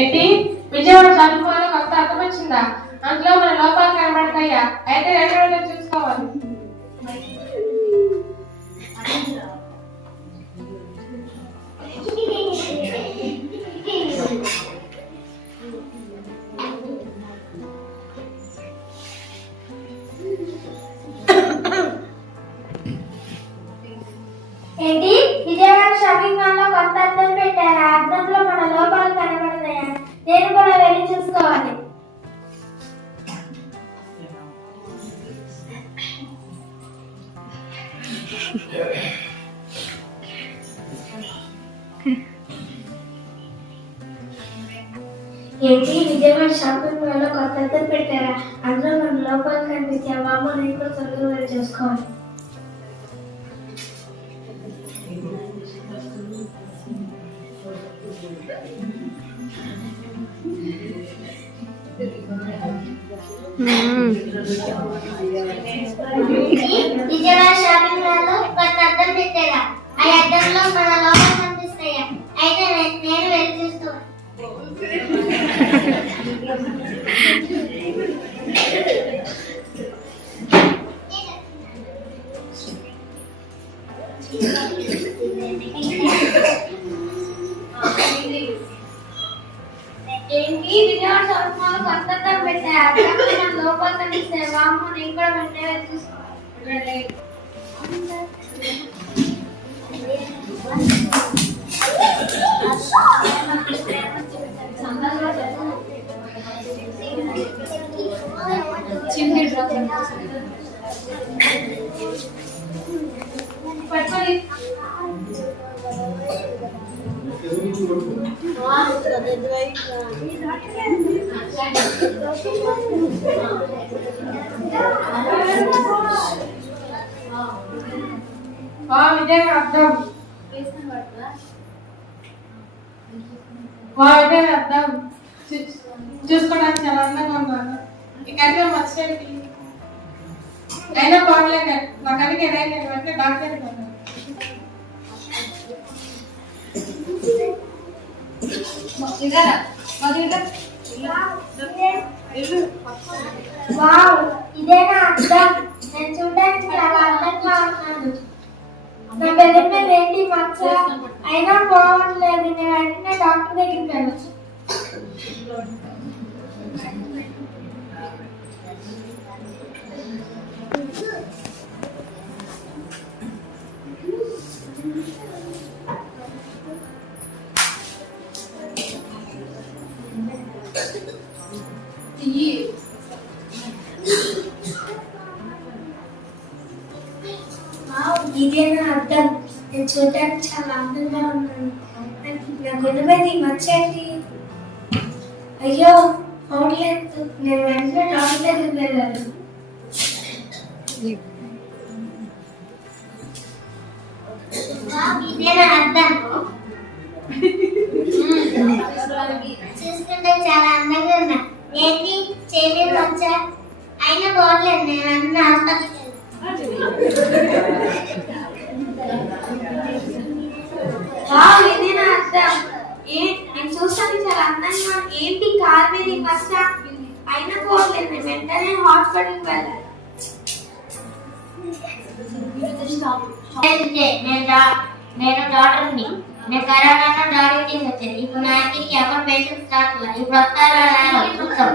ఏంటి Vijayawada shopping mall కొత్త అర్థం వచ్చిందా? అందులో మన లోపాలు కనబడతాయా? అయితే రెండు చూసుకోవాలి. ఏంటి విజయవాడ షాపింగ్ మాల్ లో కొత్త అద్దం పెట్టారా? అద్దంలో మన లోపాలు కనబడతాయా? నేను కూడా వెళ్ళి చూసుకోవాలి. ఏంటి విజయవాడ షాపింగ్ మాల్ లో కొత్త అద్దం పెట్టారా? అందులో మన లోపాలు కనిపించా? బాబు నేను కూడా త్వరగా వెళ్ళి చూసుకోవాలి. విజయవాడ షాపింగ్ మాల్ లో కొత్త అద్దం పెట్టారా? ఆ అద్దంలో మన లోపాలు కనిపిస్తాయా? అయితే నేను వెళ్ళి చూస్తాను. ఏంటి విజయవాడ షాపింగ్ మాల్ లో కొత్త అద్దం పెట్టారా? అద్దంలో మన లోపాలు కనిపిస్తాయా? బాబు నేను కూడా వెంటనే వెళ్ళి చూసుకోవాలి. అర్థం చూసుకోవడానికి చాలా అందంగా ఉన్నాను. ఇకైతే మర్చిపోయింది అయినా పోవట్లేదు. నా కనుక ఏదైనా వెంటనే డాక్టర్ ఇదేనా అర్థం? నేను చూడడానికి చాలా అందంగా ఉన్నాను. నా బెల్లం మీద ఏంటి మచ్చ? అయినా పోవట్లేదు. నేను వెంటనే డాక్టర్ దగ్గరికి వెళ్ళచ్చు. ఇదేనా అర్థం? నేను చూడడానికి చాలా అందంగా ఉన్నాను. నా గుండె మీద ఈ మచ్చేది. అయ్యో అవుట్లేదు. నేను వెంటనే డాక్టర్ దగ్గరికి వెళ్ళాను. ఇదేనా అర్థం? చూసుకుంటే చాలా అందంగా ఉన్నా. ఏంటి చేతి మచ్చ? అయినా పోవట్లేదు. నేను అన్న హాస్పిటల్కి ఇదేనా అర్థం? నేను చూస్తానికి చాలా అందంగా. ఏంటి కార్ మీద మచ్చ? అయినా పోవట్లేదు. నేను వెంటనే హాస్పిటల్కి వెళ్ళాలి. నేను డాక్టర్ని. నేను కరోనా డయాబెటీస్ వచ్చేది. ఇప్పుడు నా ఇంటికి ఎవరు పేషెంట్స్ రావట్లేదు. ఇప్పుడు వస్తారా చూస్తాం.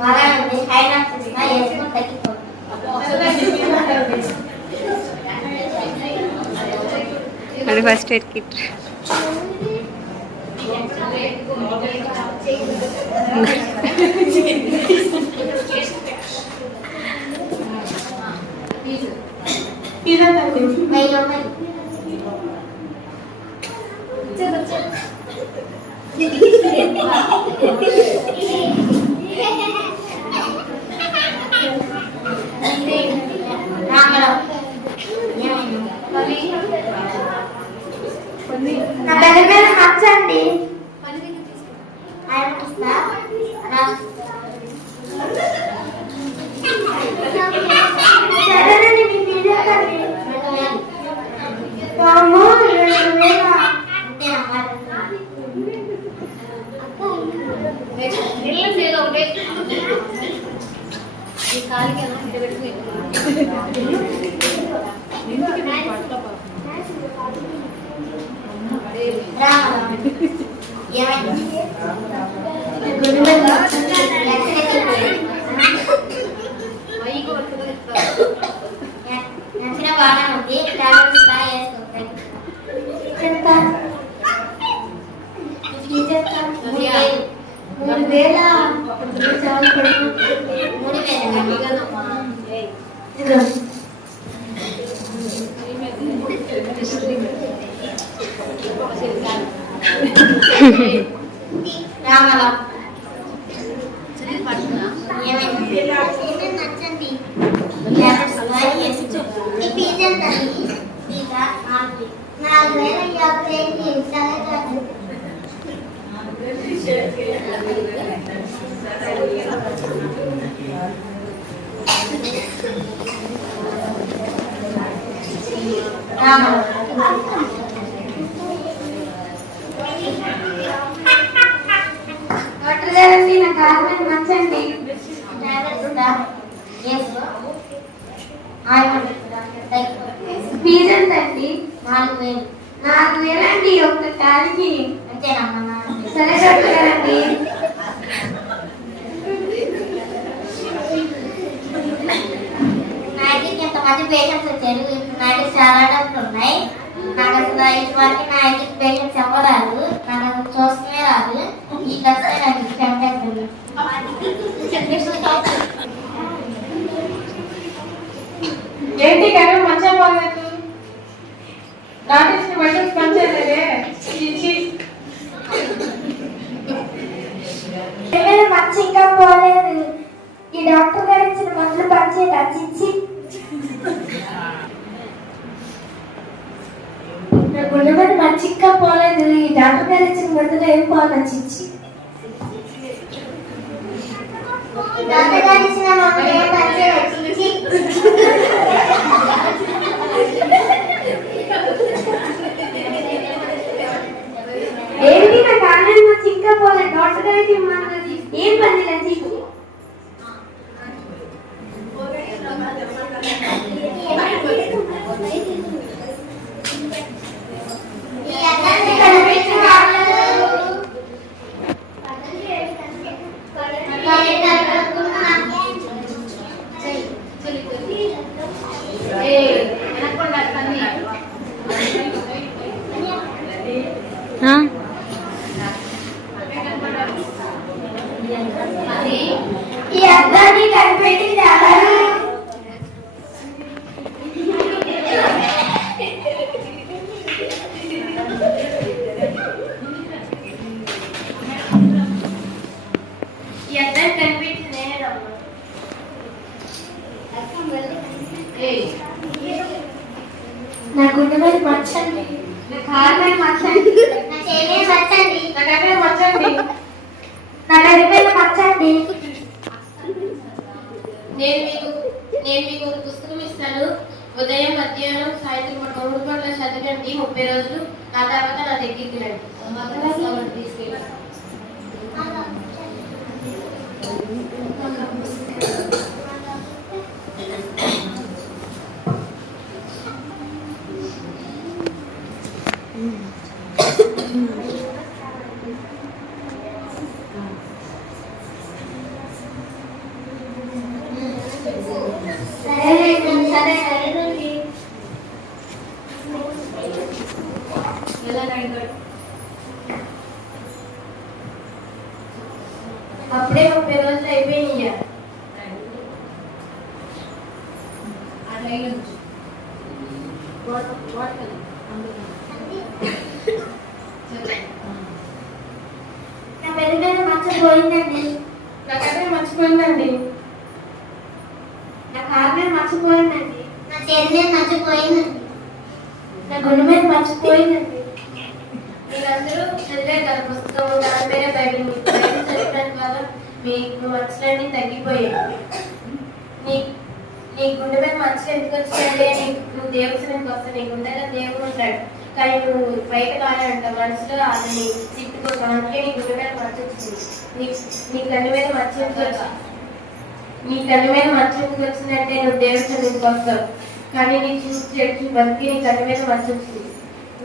బాగా అది ఫస్ట్ ఎయిడ్ కిట్. నా పెద్ద మీద నచ్చండి. నచ్చిన బాగా ఉంది. ట్రావెల్స్ బాగా వేసుకుంటాయి. రామలా నచ్చండి. ఈ పిజ్జా పిజ్జా 4,000 డాక్టర్ గారండి నా కారణం నచ్చండి. ఫీజు ఎంతండి? 4,000. 4,000 అండి ఒక్క కాలికి. అంతేనమ్మా. సరే డాక్టర్ గారండి. నాకి ఎంతమంది పేషెంట్స్ వచ్చారు. నాకు చాలా డబ్బులు ఉన్నాయి. నాకు అసలు ఇటువరకు నా ఐటీ పేషెంట్స్ ఇవ్వరాదు. నాకు అసలు చూస్తూనే రాదు. ఈ కష్టమే నాకు చంపేస్తుంది. ఏంటి కానీ మంచిగా పోలేదు. డాక్టర్స్ మెడిసిన్స్ పనిచేయలేదే. మంచి ఇంకా పోలేదు. ఈ డాక్టర్ గారు ఇచ్చిన మందులు పనిచేయట చిచ్చి. నా గుండె మీద మంచి ఇంకా పోలేదు. ఈ డాక్టర్ గారు ఇచ్చిన మందులు ఏం పోనా చిచ్చి. డాక్టర్ గారు ఇచ్చిన మందులు ఏం పనిచేయలేదు. ఏంటి నా కారణం మంచి ఇంకా పోలేదు. డాక్టర్ గారు ఇచ్చిన మందులు ఏం పని లేదు చిచ్చి. ఈ అద్దాన్ని కనిపెట్టింది ఎవరు? ఈ అద్దాన్ని కనిపెట్టింది నేనేనమ్మా. నా గుండె మీద మచ్చండి. నా కారణం మచ్చండి. నా చెయ్యి వచ్చండి. నా దగ్గర వచ్చండి. నా గది మీద మచ్చండి. నేను మీకు ఒక పుస్తకం ఇస్తాను. ఉదయం, మధ్యాహ్నం, సాయంత్రం 3 గంటల చదవండి 30 రోజులు. ఆ తర్వాత నా దగ్గరికి రండి. తీసుకెళ్ళి సరే అప్పుడే 30 రోజులు అయిపోయినాయి. నా పెద్దగా మర్చిపోయిందండి. నాకైతే మర్చిపోయిందండి. నా కారు మీద మర్చిపోయిందండి. నా చేతి మీద మర్చిపోయిందండి. నా గుండె మీద మర్చిపోయిందండి. మీరందరూ చదివే కదా పుస్తకం, దాని పేరే బైబిల్. బైబిల్ చదివడం వల్ల మీకు మచ్చలన్నీ తగ్గిపోయాయి. నీ గుండె మీద మచ్చలు ఎందుకు వచ్చాయంటే నువ్వు దేవుడి సన్నిధికి వస్తావు. నీ గుండెలో దేవుడు ఉంటాడు, కానీ నువ్వు బయట బాగానే ఉంటావు, మనసులో అతని తిట్టుకోవడం. అందుకే నీ గుండె మీద మచ్చ వచ్చింది. నీ కన్ను మీద మచ్చ ఎందుకు వచ్చింది? నీ కన్ను మీద మచ్చ ఎందుకు వచ్చిందంటే నువ్వు దేవుడి సన్నిధికి వస్తావు, కానీ నీ చూసి చెట్టు బతికి నీ కన్ను మీద మచ్చ వచ్చింది.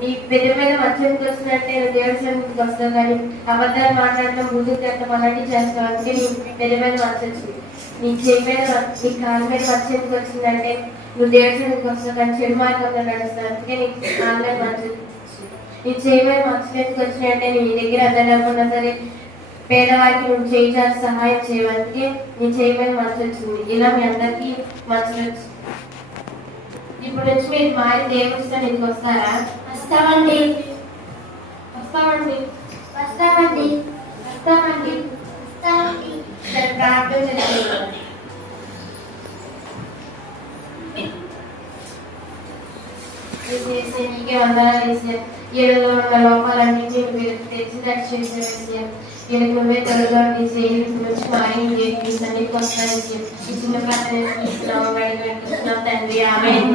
నీ పెద్ద మీద మచ్చ ఎందుకు వచ్చిందంటే నువ్వు దేవుడి సన్నిధికి వస్తావు, కానీ అబద్ధాలు మాట్లాడటం, ముందుకు తిట్టడం అలాంటివి చేస్తావు. అందుకే నీ పెద్ద మీద మచ్చ వచ్చింది. నీ చేయి మీద నీ కాళ్ళ మీద మచ్చ ఎందుకు వచ్చిందంటే నువ్వు దేవుడి సన్నిధికి వస్తావు, కానీ చెడు మార్గంలో నడుస్తావు. అందుకే నీ కాళ్ళ మీద మచ్చ వచ్చింది. నీ చేయి మీద మచ్చ ఎందుకు వచ్చినాయంటే నీ దగ్గర ఎంత డబ్బు ఉన్నా సరే పేదవారికి నువ్వు చేయి చేసి సహాయం చేయడానికి నీ చేయి మీద మచ్చ వచ్చింది. ఇలా మీ అందరికీ మచ్చలు వచ్చింది. ఇప్పుడు నుంచి మీరు మారి దేవుడి సన్నిధికి వస్తారా? వస్తామండి. వస్తామండి. వస్తామండి. వస్తామండి. సరే, ప్రార్థన చేస్తున్నాను. నీకే వందనాలు వేసే ఏడులో ఉన్న లోపాలన్నింటినీ మీరు తెచ్చినట్టు చేసేవేసే ఈయనకు నువ్వే తెలుగుగా తీసి ఈయనకి నుంచి మాయం చేసి సన్నిధికి వస్తానని ఈ చిన్న ప్రార్థన తండ్రి. ఆమేన్.